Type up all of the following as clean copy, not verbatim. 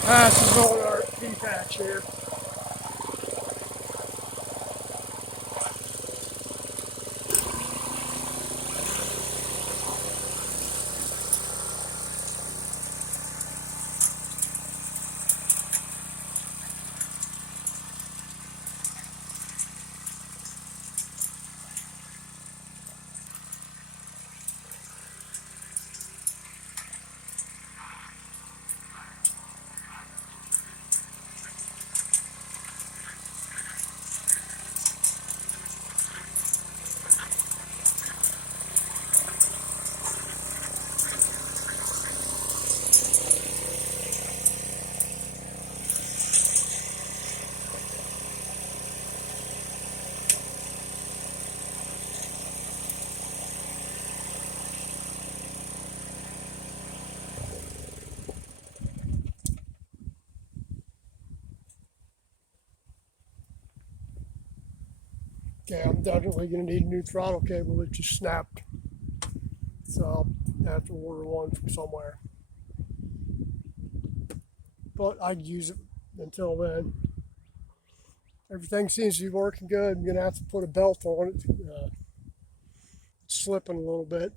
Passes on our pea patch here. Yeah, I'm definitely going to need a new throttle cable that just snapped. So I'll have to order one from somewhere. But I'd use it until then. Everything seems to be working good. I'm going to have to put a belt on it. It's slipping a little bit.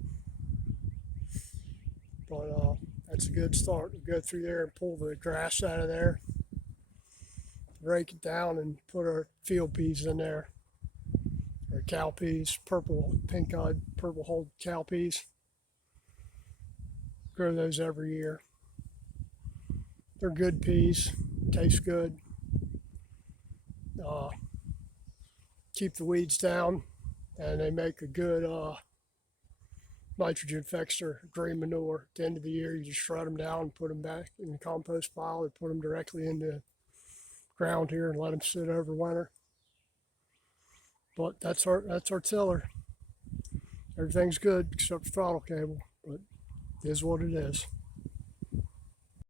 But that's a good start. We'll go through there and pull the grass out of there. Rake it down and put our field peas in there. Or cowpeas, purple, pink-eyed, purple-hulled cowpeas. Grow those every year. They're good peas, taste good. Keep the weeds down, and they make a good nitrogen fixer, green manure. At the end of the year, you just shred them down and put them back in the compost pile, or put them directly in the ground here and let them sit over winter. But that's our tiller. Everything's good except the throttle cable, but it is what it is.